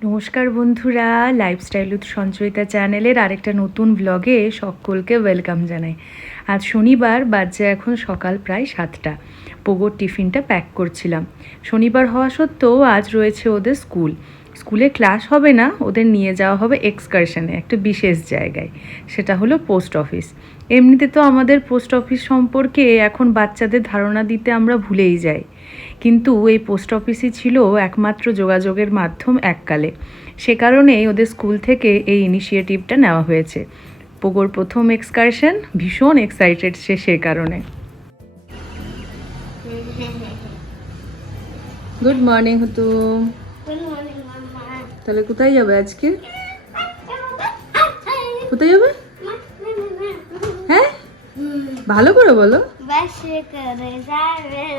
নমস্কার বন্ধুরা, lifestyle with Sanchayita চ্যানেলের আরেকটা নতুন ব্লগে সকলকে ওয়েলকাম জানাই। আজ শনিবার, বাজে এখন সকাল প্রায় 7টা। পোগোর টিফিনটা প্যাক করছিলাম। শনিবার হওয়া সত্ত্বেও আজ রয়েছে ওদের স্কুলে ক্লাস হবে না, ওদের নিয়ে যাওয়া হবে এক্সকারশনে একটা বিশেষ জায়গায়, সেটা হলো পোস্ট অফিস। এমনিতে তো আমাদের পোস্ট অফিস সম্পর্কে এখন বাচ্চাদের ধারণা দিতে আমরা ভুলেই যাই, কিন্তু এই পোস্ট অফিসই ছিল একমাত্র যোগাযোগের মাধ্যম এককালে। সে কারণেই ওদের স্কুল থেকে এই ইনিশিয়েটিভটা নেওয়া হয়েছে। পোগোর প্রথম এক্সকারশন, ভীষণ এক্সাইটেড সে কারণে। গুড মর্নিং হুতু। তাহলে কোথায় যাবে আজকে? কোথায় যাবে? হ্যাঁ, ভালো করে বলো।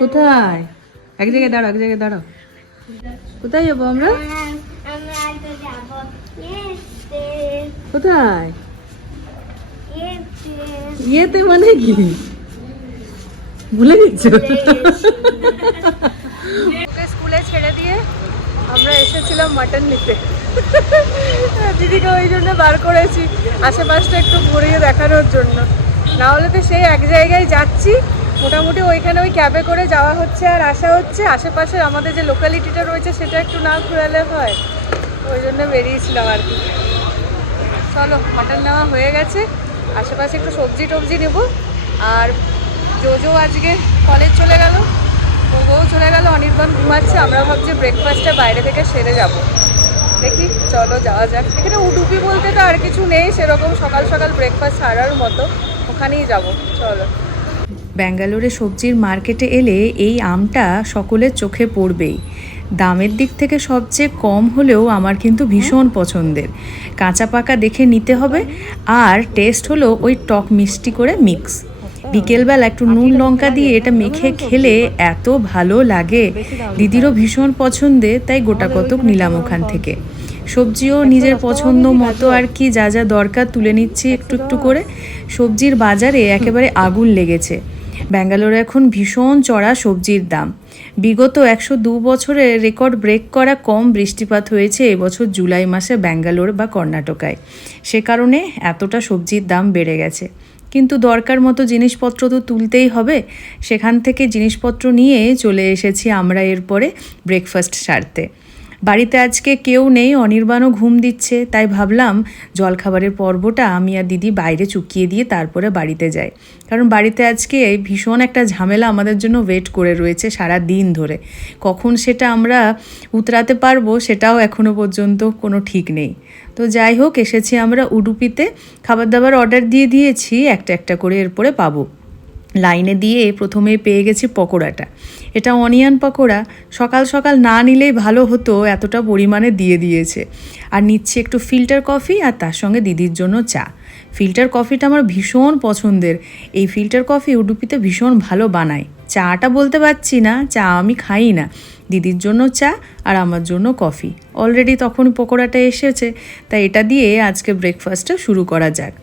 কোথায়? এক জায়গায় দাঁড়াও। কোথায় যাবো আমরা? কোথায়? ইয়েতে মানে কি ভুলে গেছো? ওকে স্কুলে ছেড়ে দিয়ে আমরা এসেছিলাম মাটন নিতে। দিদিকে ওই জন্য বার করেছি, আশেপাশটা একটু ঘুরিয়ে দেখানোর জন্য। না হলে তো সেই এক জায়গায় যাচ্ছি, মোটামুটি ওইখানে ওই ক্যাবে করে যাওয়া হচ্ছে আর আসা হচ্ছে। আশেপাশে আমাদের যে লোকালিটিটা রয়েছে সেটা একটু না ঘুরালে হয়, ওই জন্য বেরিয়েছিলাম আর কি। চলো, মাটন নেওয়া হয়ে গেছে, আশেপাশে একটু সবজি টবজি নেব। আর জোজো আজকে কলেজ চলে গেল, ওগোও চলে গেল, অনির্বাণ ঘুমাচ্ছে। আমরা ভাবছি ব্রেকফাস্টটা বাইরে থেকে সেরে যাব। দেখি, চলো যাওয়া যাক। এখানে উডুপি বলতে তো আর কিছু নেই সেরকম সকাল সকাল ব্রেকফাস্ট সারার মতো, ওখানেই যাব। চলো। ব্যাঙ্গালোরে সবজির মার্কেটে এলে এই আমটা সকলের চোখে পড়বেই। দামের দিক থেকে সবচেয়ে কম হলেও আমার কিন্তু ভীষণ পছন্দের। কাঁচা পাকা দেখে নিতে হবে, আর টেস্ট হলো ওই টক মিষ্টি করে মিক্স। বিকেলবেলা একটু নুন লঙ্কা দিয়ে এটা মেখে খেলে এত ভালো লাগে। দিদিরও ভীষণ পছন্দের, তাই গোটা কতক নিলাম ওখান থেকে। সবজিও নিজের পছন্দ মতো আর কি যা যা দরকার তুলে নিচ্ছি একটু একটু করে। সবজির বাজারে একেবারে আগুন লেগেছে। ব্যাঙ্গালোরে এখন ভীষণ চড়া সবজির দাম। বিগত 102 বছরে রেকর্ড ব্রেক করা কম বৃষ্টিপাত হয়েছে এবছর জুলাই মাসে ব্যাঙ্গালোর বা কর্ণাটকায়। সে কারণে এতটা সবজির দাম বেড়ে গেছে। কিন্তু দরকার মতো জিনিসপত্র তো তুলতেই হবে। সেখান থেকে জিনিসপত্র নিয়ে চলে এসেছি আমরা এরপরে ব্রেকফাস্ট সারতে। বাড়িতে আজকে কেউ নেই, অনির্বাণও ঘুম দিচ্ছে, তাই ভাবলাম জলখাবারের পর্বটা আমি আর দিদি বাইরে চুকিয়ে দিয়ে তারপরে বাড়িতে যাই। কারণ বাড়িতে আজকে ভীষণ একটা ঝামেলা আমাদের জন্য ওয়েট করে রয়েছে সারা দিন ধরে। কখন সেটা আমরা উতরাতে পারবো সেটাও এখনও পর্যন্ত কোনো ঠিক নেই। তো যাই হোক, এসেছি আমরা উডুপিতে। খাবার দাবার অর্ডার দিয়ে দিয়েছি, একটা একটা করে এরপরে পাবো। লাইনে দিয়ে প্রথমে পেয়ে গেছি পকোড়াটা। এটা অনিয়ন পকোড়া, সকাল সকাল না নিলেই ভালো হতো, এতটা পরিমাণে দিয়ে দিয়েছে। আর নিচ্ছি একটু ফিল্টার কফি, আর তার সঙ্গে দিদির জন্য চা। ফিল্টার কফিটা আমার ভীষণ পছন্দের। এই ফিল্টার কফি উডুপিতে ভীষণ ভালো বানায়। চাটা বলতে পারছি না, চা আমি খাই না। দিদির জন্য চা আর আমার জন্য কফি। অলরেডি তখন পকোড়াটা এসেছে, তাই এটা দিয়ে আজকে ব্রেকফাস্টটা শুরু করা যাক।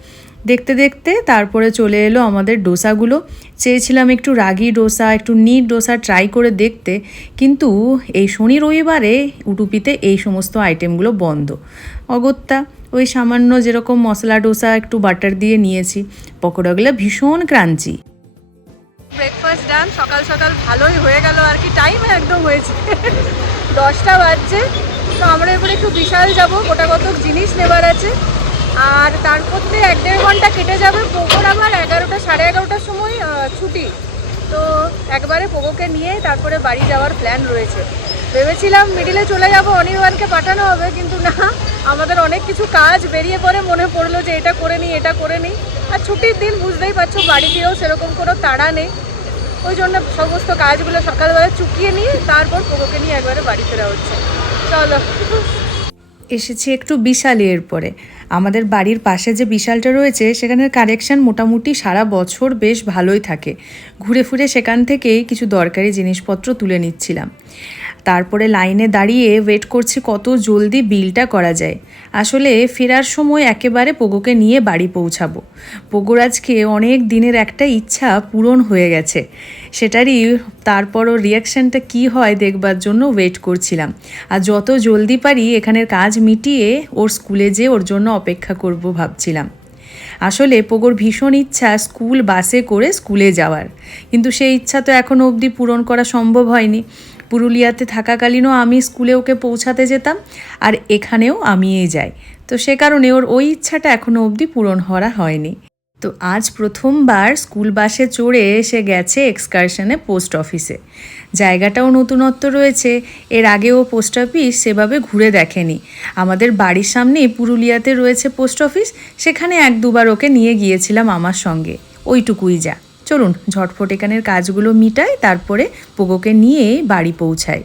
দেখতে দেখতে তারপরে চলে এলো আমাদের ডোসাগুলো। চেয়েছিলাম একটু রাগি ডোসা, একটু নিট ডোসা ট্রাই করে দেখতে, কিন্তু এই শনি রবিবারে উডুপিতে এই সমস্ত আইটেমগুলো বন্ধ। অগত্যা ওই সামান্য যেরকম মশলা ডোসা একটু বাটার দিয়ে নিয়েছি। পকোড়াগুলো ভীষণ ক্রাঞ্চি। ব্রেকফাস্ট ডান, সকাল সকাল ভালোই হয়ে গেল আর কি। টাইম একদম হয়েছে 10টা বাজছে। তো আমরা এবারে একটু বিশাল যাব, গোটা কতক জিনিস নেবার আছে। আর তার মধ্যে 1-1.5 ঘন্টা কেটে যাবে। পোগোর আবার 11টা সাড়ে 11টার সময় ছুটি। তো একবারে পোগোকে নিয়ে তারপরে বাড়ি যাওয়ার প্ল্যান রয়েছে। ভেবেছিলাম মিডিলে চলে যাব, অনির্বাণকে পাঠানো হবে, কিন্তু না, আমাদের অনেক কিছু কাজ বেরিয়ে পড়ে মনে পড়লো যে এটা করে নিই। আর ছুটির দিন বুঝতেই পারছো, বাড়ি গিয়েও সেরকম কোনো তাড়া নেই। ওই জন্য সমস্ত কাজগুলো সকালবেলা চুকিয়ে নিয়ে তারপর পোগোকে নিয়ে একবারে বাড়ি ফেরা হচ্ছে। চলো, এসেছি একটু বিশালে এরপরে। আমাদের বাড়ির পাশে যে বিশালটা রয়েছে সেখানের কালেকশন মোটামুটি সারা বছর বেশ ভালোই থাকে। ঘুরে ফিরে সেখান থেকেই কিছু দরকারি জিনিসপত্র তুলে নিচ্ছিলাম। তারপরে লাইনে দাঁড়িয়ে ওয়েট করছি কত জলদি বিলটা করা যায়। আসলে ফেরার সময় একেবারে পোগোকে নিয়ে বাড়ি পৌঁছাবো। পোগোর আজকে অনেক দিনের একটা ইচ্ছা পূরণ হয়ে গেছে, সেটারই তারপরও রিয়াকশানটা কি হয় দেখবার জন্য ওয়েট করছিলাম। আর যত জলদি পারি এখানের কাজ মিটিয়ে ওর স্কুলে যেয়ে ওর জন্য অপেক্ষা করব ভাবছিলাম। আসলে পোগোর ভীষণ ইচ্ছা স্কুল বাসে করে স্কুলে যাওয়ার, কিন্তু সেই ইচ্ছা তো এখনও অবধি পূরণ করা সম্ভব হয়নি। পুরুলিয়াতে থাকাকালীনও আমি স্কুলে ওকে পৌঁছাতে যেতাম, আর এখানেও আমিই যাই, তো সে কারণে ওর ওই ইচ্ছাটা এখনও অবধি পূরণ করা হয়নি। তো আজ প্রথমবার স্কুল বাসে চড়ে এসে গেছে এক্সকারশনে পোস্ট অফিসে। জায়গাটাও নতুনত্ব রয়েছে, এর আগেও পোস্ট অফিস সেভাবে ঘুরে দেখেনি। আমাদের বাড়ির সামনেই পুরুলিয়াতে রয়েছে পোস্ট অফিস, সেখানে 1-2বার ওকে নিয়ে গিয়েছিলাম আমার সঙ্গে, ওইটুকুই যা। চলুন ঝটফট এখানের কাজগুলো মিটাই, তারপরে পোগোকে নিয়ে বাড়ি পৌঁছাই।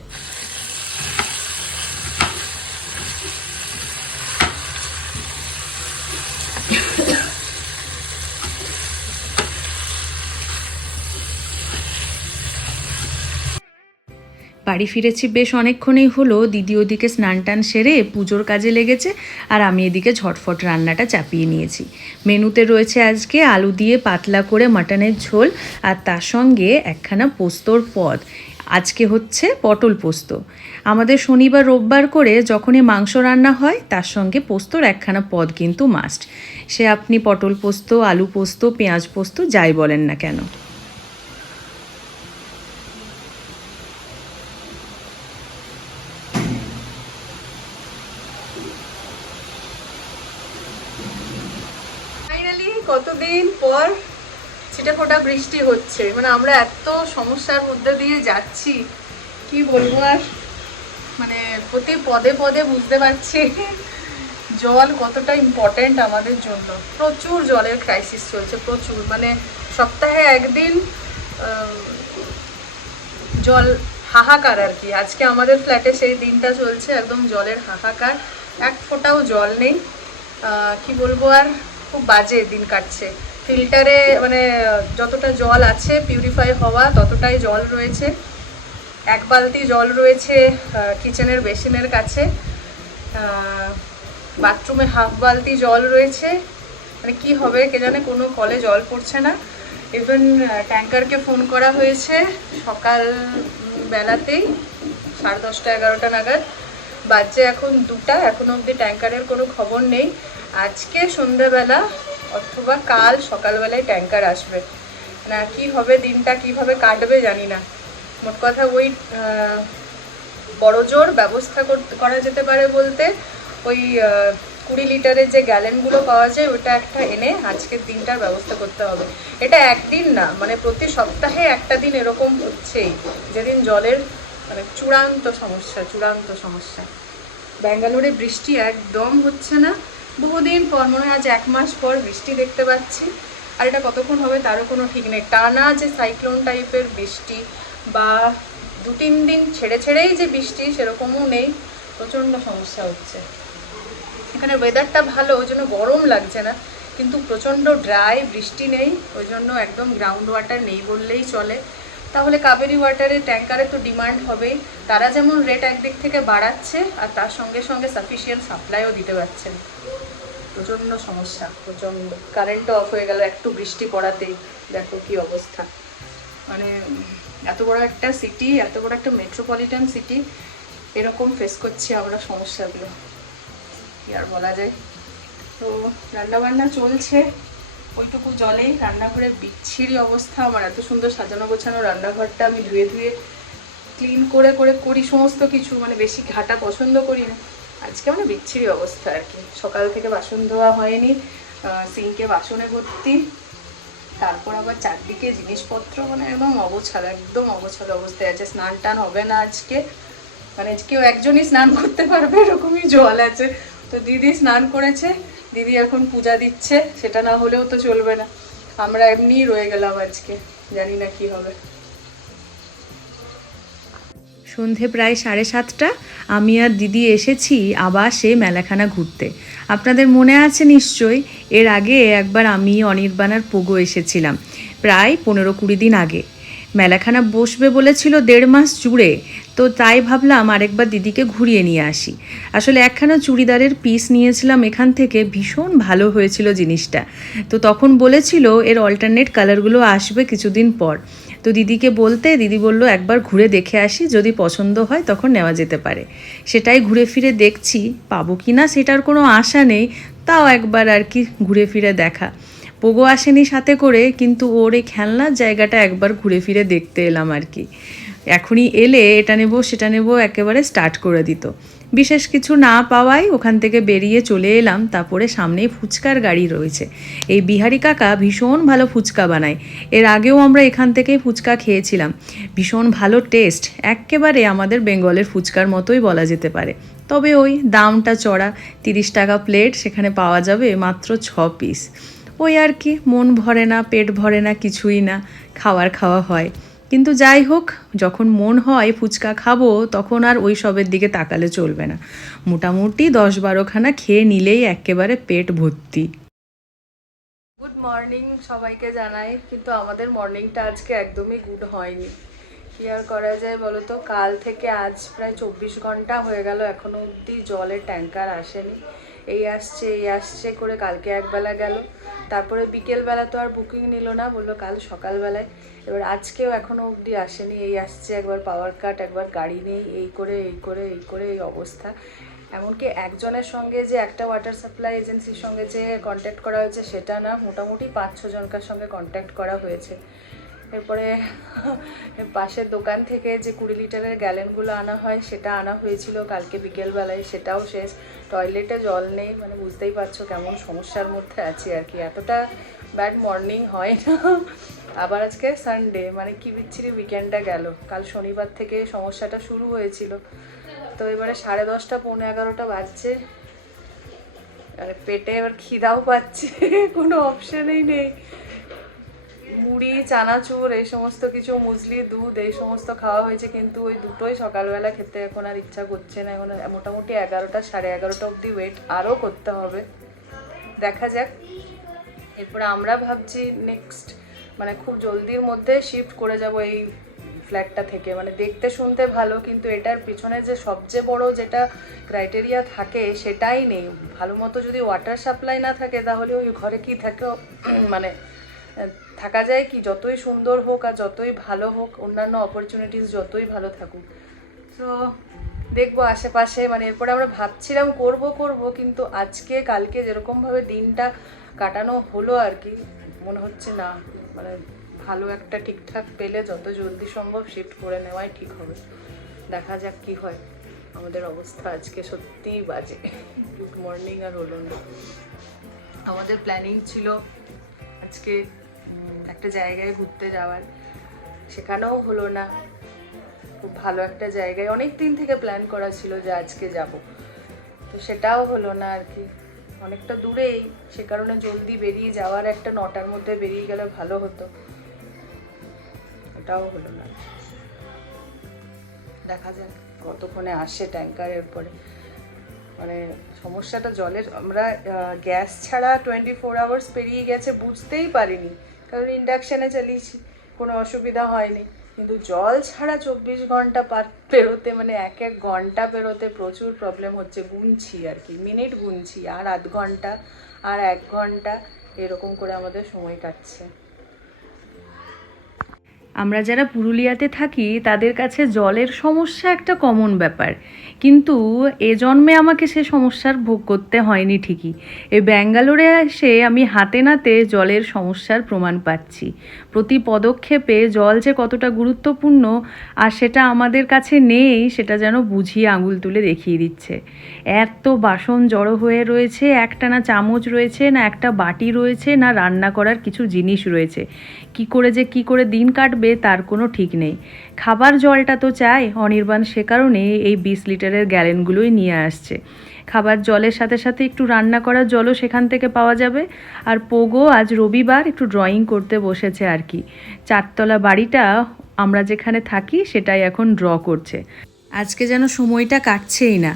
বাড়ি ফিরেছি বেশ অনেকক্ষণই হলো। দিদি ওদিকে স্নান টান সেরে পুজোর কাজে লেগেছে, আর আমি এদিকে ঝটফট রান্নাটা চাপিয়ে নিয়েছি। মেনুতে রয়েছে আজকে আলু দিয়ে পাতলা করে মাটনের ঝোল, আর তার সঙ্গে একখানা পোস্তর পদ। আজকে হচ্ছে পটল পোস্ত। আমাদের শনিবার রোববার করে যখনই মাংস রান্না হয় তার সঙ্গে পোস্তর একখানা পদ কিন্তু মাস্ট। সে আপনি পটল পোস্ত, আলু পোস্ত, পেঁয়াজ পোস্ত যাই বলেন না কেন। কতদিন পর ছিটেফোঁটা বৃষ্টি হচ্ছে, মানে আমরা এত সমস্যার মধ্যে দিয়ে যাচ্ছি কি বলবো আর। মানে প্রতি পদে পদে বুঝতে পারছি জল কতটা ইম্পর্টেন্ট আমাদের জন্য। প্রচুর জলের ক্রাইসিস চলছে, প্রচুর, মানে সপ্তাহে একদিন জল হাহাকার আর কি। আজকে আমাদের ফ্ল্যাটে সেই দিনটা চলছে, একদম জলের হাহাকার, এক ফোঁটাও জল নেই। কি বলবো আর, খুব বাজে দিন কাটছে। ফিল্টারে মানে যতটা জল আছে পিউরিফাই হওয়া ততটাই জল রয়েছে। 1 বালতি জল রয়েছে কিচেনের বেসিনের কাছে, বাথরুমে 1/2 বালতি জল রয়েছে। মানে কি হবে কে জানে, কোনো কলে জল পড়ছে না। ইভেন ট্যাঙ্কারকে ফোন করা হয়েছে সকাল বেলাতেই, 10:30 11টা নাগাদ, বাজে এখন 2টা, এখনো অবধি ট্যাঙ্কারের কোনো খবর নেই। আজকে সন্ধ্যাবেলা অথবা কাল সকালবেলায় ট্যাঙ্কার আসবে না। কি হবে, দিনটা কিভাবে কাটবে জানি না। মোট কথা ওই বড় জোর ব্যবস্থা করা যেতে পারে বলতে ওই 20 লিটারের যে গ্যালেনগুলো পাওয়া যায় ওটা একটা এনে আজকের দিনটার ব্যবস্থা করতে হবে। এটা একদিন না, মানে প্রতি সপ্তাহে একটা দিন এরকম হচ্ছেই, যেদিন জলের মানে চূড়ান্ত সমস্যা। ব্যাঙ্গালোরে বৃষ্টি একদম হচ্ছে না, বহুদিন পর, মনে হয় আজ 1 মাস পর বৃষ্টি দেখতে পাচ্ছি। আর এটা কতক্ষণ হবে তারও কোনো ঠিক নেই। টানা যে সাইক্লোন টাইপের বৃষ্টি বা 2-3 দিন ছেড়ে ছেড়েই যে বৃষ্টি সেরকমও নেই, প্রচণ্ড সমস্যা হচ্ছে। এখানে ওয়েদারটা ভালো, ওই জন্য গরম লাগছে না, কিন্তু প্রচণ্ড ড্রাই, বৃষ্টি নেই, ওই জন্য একদম গ্রাউন্ড ওয়াটার নেই বললেই চলে। তাহলে কাবেরি ওয়াটারের ট্যাঙ্কারে তো ডিমান্ড হবেই। তারা যেমন রেট একদিক থেকে বাড়াচ্ছে, আর তার সঙ্গে সঙ্গে সাফিসিয়েন্ট সাপ্লাইও দিতে পারছে না। প্রচণ্ড সমস্যা, প্রচণ্ড। কারেন্টও অফ হয়ে গেল একটু বৃষ্টি পড়াতেই, দেখো কি অবস্থা। মানে এত বড় একটা সিটি, এত বড় একটা মেট্রোপলিটন সিটি, এরকম ফেস করছি আমরা সমস্যাগুলো, কি আর বলা যায়। তো রান্নাবান্না চলছে, ওইটুকু জলেই রান্নাঘরের বিচ্ছিরি অবস্থা। আমার এত সুন্দর সাজানো গোছানো রান্নাঘরটা আমি ধুয়ে ধুয়ে ক্লিন করে করি সমস্ত কিছু, মানে বেশি ঘাটা পছন্দ করি না। আজকে মানে বিচ্ছিরি অবস্থা আর কি। সকাল থেকে বাসন ধোয়া হয়নি, সিঙ্কে বাসনে ভর্তি, তারপর আবার চারদিকে জিনিসপত্র, মানে একদম অগোছালো অবস্থায় আছে। স্নান টান হবে না আজকে, মানে কেউ একজনই স্নান করতে পারবে এরকমই জল আছে। তো দিদি স্নান করেছে, দিদি এখন পূজা দিচ্ছে, সেটা না হলেও তো চলবে না। আমরা এমনিই রয়ে গেলাম আজকে, জানি না কি হবে। সন্ধে প্রায় 7:30, আমি আর দিদি এসেছি আবার সে মেলাখানা ঘুরতে। আপনাদের মনে আছে নিশ্চয়ই, এর আগে একবার আমি, অনির্বাণ আর পোগো এসেছিলাম প্রায় 15-20 দিন আগে। মেলাখানা বসবে বলেছিল 1.5 মাস জুড়ে, তো তাই ভাবলাম আরেকবার দিদিকে ঘুরিয়ে নিয়ে আসি। আসলে একখানা চুড়িদারের পিস নিয়েছিলাম এখান থেকে, ভীষণ ভালো হয়েছিল জিনিসটা। তো তখন বলেছিল এর অল্টারনেট কালারগুলো আসবে কিছুদিন পর। তো দিদিকে বলতে দিদি বলল একবার ঘুরে দেখে আসি, যদি পছন্দ হয় তখন নেওয়া যেতে পারে। সেটাই ঘুরে ফিরে দেখছি, পাবো কি না সেটার কোনো আশা নেই, তাও একবার আর কি ঘুরে ফিরে দেখা। পোগো আসেনি সাথে করে, কিন্তু ওর এই খেলনার জায়গাটা একবার ঘুরে ফিরে দেখতে এলাম আর কি। এখনই এলে এটা নেব সেটা নেব একেবারে স্টার্ট করে দিত। বিশেষ কিছু না পাওয়ায় ওখান থেকে বেরিয়ে চলে এলাম। তারপরে সামনেই ফুচকার গাড়ি রয়েছে। এই বিহারি কাকা ভীষণ ভালো ফুচকা বানায়, এর আগেও আমরা এখান থেকেই ফুচকা খেয়েছিলাম। ভীষণ ভালো টেস্ট, একেবারে আমাদের বেঙ্গলের ফুচকার মতোই বলা যেতে পারে। তবে ওই দামটা চড়া, 30 টাকা প্লেট, সেখানে পাওয়া যাবে মাত্র 6 পিস। ওই আর কি, মন ভরে না, পেট ভরে না, কিছুই না, খাওয়া হয়। কিন্তু যাই হোক, যখন মন হয় ফুচকা খাবো তখন আর ওই সবের দিকে তাকালে চলবে না। মোটামুটি 10-12খানা খেয়ে নিলেই একেবারে পেট ভর্তি। গুড মর্নিং সবাইকে জানাই, কিন্তু আমাদের মর্নিংটা আজকে একদমই গুড হয়নি। কি আর করা যায় বলো তো, কাল থেকে আজ প্রায় 24 ঘন্টা হয়ে গেল, এখনো অবধি জলের ট্যাঙ্কার আসেনি। এই আসছে করে কালকে একবেলা গেল, তারপরে বিকেলবেলা তো আর বুকিং নিল না, বললো কাল সকালবেলায়। এবার আজকেও এখনো অবধি আসেনি, এই আসছে, একবার পাওয়ার কাট, একবার গাড়ি নেই, এই করে এই অবস্থা। এমনকি একজনের সঙ্গে যে একটা ওয়াটার সাপ্লাই এজেন্সির সঙ্গে যে কন্ট্যাক্ট করা হয়েছে সেটা না, মোটামুটি 5-6 জনকার সঙ্গে কন্ট্যাক্ট করা হয়েছে। এরপরে পাশের দোকান থেকে যে 20 লিটারের গ্যালেনগুলো আনা হয় সেটা আনা হয়েছিল কালকে বিকেলবেলায়, সেটাও শেষ। টয়লেটে জল নেই, মানে বুঝতেই পারছো কেমন সমস্যার মধ্যে আছি আর কি, এতটা ব্যাড মর্নিং হয় না। আবার আজকে সানডে, মানে কি বিচ্ছিরি উইকেন্ডটা গেল। কাল শনিবার থেকে সমস্যাটা শুরু হয়েছিল, তো এবারে 10:30 পৌনে 11টা বাজছে, আর পেটে এবার খিদাও পাচ্ছে, কোনো অপশানই নেই। মুড়ি, চানাচুর, এই সমস্ত কিছু, মুসলি, দুধ, এই সমস্ত খাওয়া হয়েছে, কিন্তু ওই দুটোই সকালবেলা খেতে এখন আর ইচ্ছা করছে না। এখন মোটামুটি 11টা 11:30 অবধি ওয়েট আরও করতে হবে, দেখা যাক। এরপরে আমরা ভাবছি নেক্সট, মানে খুব জলদির মধ্যে শিফট করে যাব এই ফ্ল্যাটটা থেকে। মানে দেখতে শুনতে ভালো, কিন্তু এটার পিছনে যে সবচেয়ে বড় যেটা ক্রাইটেরিয়া থাকে সেটাই নেই। ভালো মতো যদি ওয়াটার সাপ্লাই না থাকে তাহলে ওই ঘরে কি থাকে, মানে থাকা যায় কি? যতই সুন্দর হোক আর যতই ভালো হোক, অন্যান্য অপরচুনিটিস যতই ভালো থাকুক। তো দেখবো আশেপাশে, মানে এরপরে আমরা ভাবছিলাম করব, কিন্তু আজকে কালকে যেরকমভাবে দিনটা কাটানো হলো আর কি, মনে হচ্ছে না, মানে ভালো একটা ঠিকঠাক পেলে যত জলদি সম্ভব শিফট করে নেওয়াই ঠিক হবে। দেখা যাক কি হয়। আমাদের অবস্থা আজকে সত্যিই বাজে, গুড মর্নিং আর হলো না। আমাদের প্ল্যানিং ছিল আজকে একটা জায়গায় ঘুরতে যাওয়ার, সেখানেও হলো না। খুব ভালো একটা জায়গায় অনেক দিন থেকে প্ল্যান করা ছিল যে আজকে যাব, তো সেটাও হলো না আর কি, অনেকটা দূরেই, সে কারণে জলদি বেরিয়ে যাওয়ার, একটা 9টার মধ্যে বেরিয়ে গেলে ভালো হতো, এটাও হলো না। দেখা যাক কতক্ষণে আসে ট্যাঙ্কারের পরে। মানে সমস্যাটা জলের, আমরা গ্যাস ছাড়া 24 আওয়ার্স পেরিয়ে গেছে বুঝতেই পারিনি, কারণ ইন্ডাকশানে চালিয়েছি, কোনো অসুবিধা হয়নি। কিন্তু জল ছাড়া 24 ঘন্টা পেরোতে, মানে এক ঘন্টা পেরোতে প্রচুর প্রবলেম হচ্ছে। গুনছি আর কি, মিনিট গুনছি, আর আধ ঘন্টা, আর 1 ঘন্টা, এরকম করে আমাদের সময় কাটছে। আমরা যারা পুরুলিয়াতে থাকি তাদের কাছে জলের সমস্যা একটা কমন ব্যাপার, কিন্তু এ জন্মে আমাকে সে সমস্যার ভোগ করতে হয়নি ঠিকই। এই ব্যাঙ্গালোরে এসে আমি হাতে নাতে জলের সমস্যার প্রমাণ পাচ্ছি। প্রতি পদক্ষেপে জল যে কতটা গুরুত্বপূর্ণ আর সেটা আমাদের কাছে নেই, সেটা যেন বুঝিয়ে আঙুল তুলে দেখিয়ে দিচ্ছে। এত বাসন জড়ো হয়ে রয়েছে, একটা না চামচ রয়েছে, না একটা বাটি রয়েছে, না রান্না করার কিছু জিনিস রয়েছে। কি করে দিন কাটবে তার কোনো ঠিক নেই। খাবার জলটা তো চাই, অনির্বাণ সে কারণে এই 20 লিটারের গ্যালেনগুলোই নিয়ে আসছে। খাবার জলের সাথে সাথে একটু রান্না করার জলও সেখান থেকে পাওয়া যাবে। আর পোগো আজ রবিবার একটু ড্রয়িং করতে বসেছে আর কি। 4তলা বাড়িটা আমরা যেখানে থাকি সেটাই এখন ড্র করছে। আজকে যেন সময়টা কাটছেই না,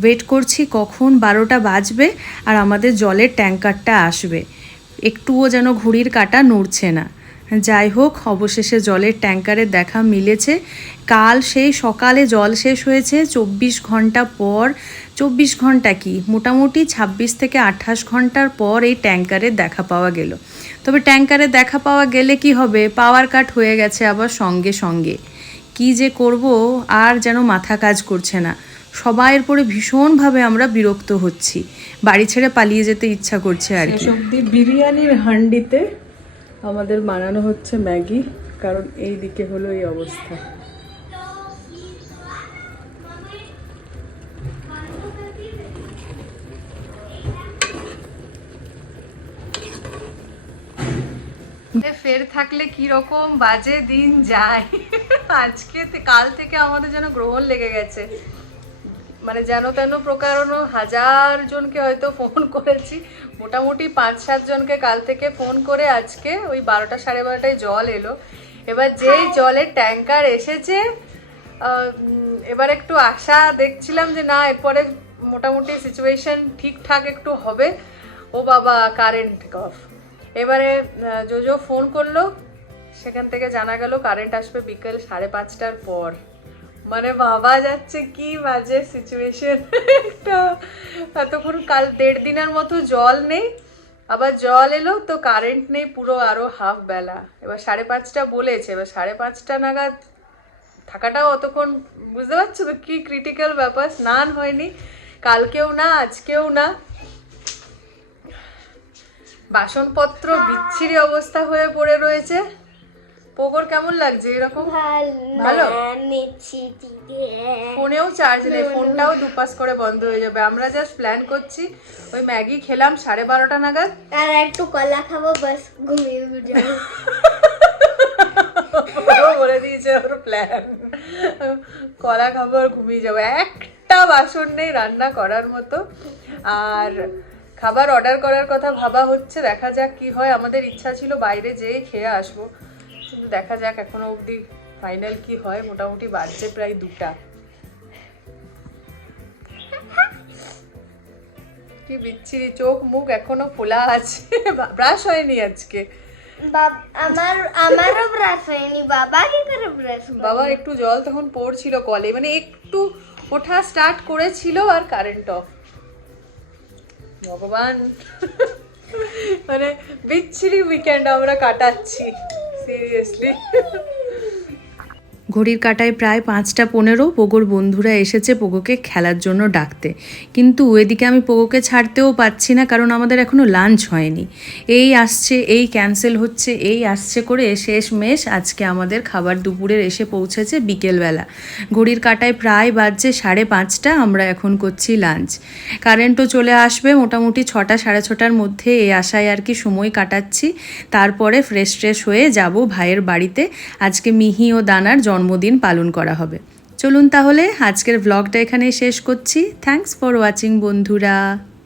ওয়েট করছি কখন 12টা বাজবে আর আমাদের জলের ট্যাঙ্কারটা আসবে। একটুও যেন ঘড়ির কাঁটা নড়ছে না। যাই হোক, অবশেষে জলের ট্যাঙ্কারের দেখা মিলেছে। কাল সেই সকালে জল শেষ হয়েছে, 24 ঘন্টা পর, 24 ঘন্টা কি মোটামুটি 26 থেকে 28 ঘন্টার পর এই ট্যাঙ্কারের দেখা পাওয়া গেল। তবে ট্যাঙ্কারের দেখা পাওয়া গেলে কি হবে, পাওয়ার কাট হয়ে গেছে আবার সঙ্গে সঙ্গে। কি যে করব আর যেন মাথা কাজ করছে না। সবাইয়ের পরে ভীষণভাবে আমরা বিরক্ত হচ্ছি, বাড়ি ছেড়ে পালিয়ে যেতে ইচ্ছা করছে আর কি। অব্দি বিরিয়ানির হান্ডিতে আমাদের বানানো হচ্ছে ম্যাগি, কারণ এই দিকে হলো এই অবস্থা। ফের থাকলে কি রকম বাজে দিন যায়। আজকে কাল থেকে আমাদের যেন গ্রহণ লেগে গেছে, মানে যেন তেন প্রকারণ হাজার জনকে হয়তো ফোন করেছি, মোটামুটি 5-7 জনকে কাল থেকে ফোন করে আজকে ওই 12টা 12:30টায় জল এলো। এবার যেই জলের ট্যাঙ্কার এসেছে, এবার একটু আশা দেখছিলাম যে না এরপরে মোটামুটি সিচুয়েশন ঠিকঠাক একটু হবে। ও বাবা, কারেন্ট অফ। এবারে জো ফোন করলো, সেখান থেকে জানা গেল কারেন্ট আসবে বিকেল 5:30টার পর। মানে ভাবা যাচ্ছে কি বাজে সিচুয়েশন। একটা এতক্ষণ কাল 1.5 দিনের মতো জল নেই, আবার জল এলো তো কারেন্ট নেই পুরো আরো হাফ বেলা। এবার 5:30টা বলেছে, এবার 5:30টা নাগাদ থাকাটাও অতক্ষণ, বুঝতে পারছো তো কি ক্রিটিক্যাল ব্যাপার। স্নান হয়নি কালকেও না আজকেও না, বাসনপত্র বিচ্ছিরি অবস্থা হয়ে পড়ে রয়েছে। পোগোর কেমন লাগছে এরকম? ভালো। ফোনেও চার্জ নেই, ফোনটাও দুপাস করে বন্ধ হয়ে যাবে। আমরা জাস্ট প্ল্যান করছি ওই ম্যাগি খেলাম 12:30টা নাগাদ, আর একটু কলা খাবো, বাস ঘুমিয়ে যাবো। বলে দিয়েছে ওর প্ল্যান, কলা খাবো আর ঘুমিয়ে যাবো। একটা বাসন নেই রান্না করার মতো। আর খাবার অর্ডার করার কথা ভাবা হচ্ছে, দেখা যাক কি হয়। আমাদের ইচ্ছা ছিল বাইরে যেয়ে খেয়ে আসবো, কিন্তু দেখা যাক এখনো অবধি ফাইনাল কি হয়। মোটামুটি বাজছে প্রায় 2টা। কি বিচ্ছিরি, চোখ মুখ এখনো ফোলা আছে, ব্রাশ হয়নি আজকে। আমারও ব্রাশ হয়নি, বাবা কি করে ব্রাশ? বাবা একটু জল তখন পড়ছিল কলে, মানে একটু ওঠা স্টার্ট করেছিল আর কারেন্ট অফ। ভগবান, মানে বিচ্ছিরি উইকেন্ড আমরা কাটাচ্ছি সিরিয়াসলি। ঘড়ির কাঁটায় প্রায় 5:15 পোগোর বন্ধুরা এসেছে পোগোকে খেলার জন্য ডাকতে, কিন্তু এদিকে আমি পোগোকে ছাড়তেও পাচ্ছি না, কারণ আমাদের এখনও লাঞ্চ হয়নি। এই আসছে, এই ক্যান্সেল হচ্ছে, এই আসছে করে শেষমেশ আজকে আমাদের খাবার দুপুরের এসে পৌঁছেছে বিকেলবেলা। ঘড়ির কাঁটায় প্রায় বাজছে 5:30, আমরা এখন করছি লাঞ্চ। কারেন্টও চলে আসবে মোটামুটি 6টা 6:30টার মধ্যে, এই আশায় আর কি সময় কাটাচ্ছি। তারপরে ফ্রেশ হয়ে যাব ভাইয়ের বাড়িতে। আজকে মিহি ও দানার জন্মদিন পালন করা হবে। চলুন তাহলে আজকের ব্লগটা এখানেই শেষ করছি। থ্যাঙ্কস ফর ওয়াচিং বন্ধুরা।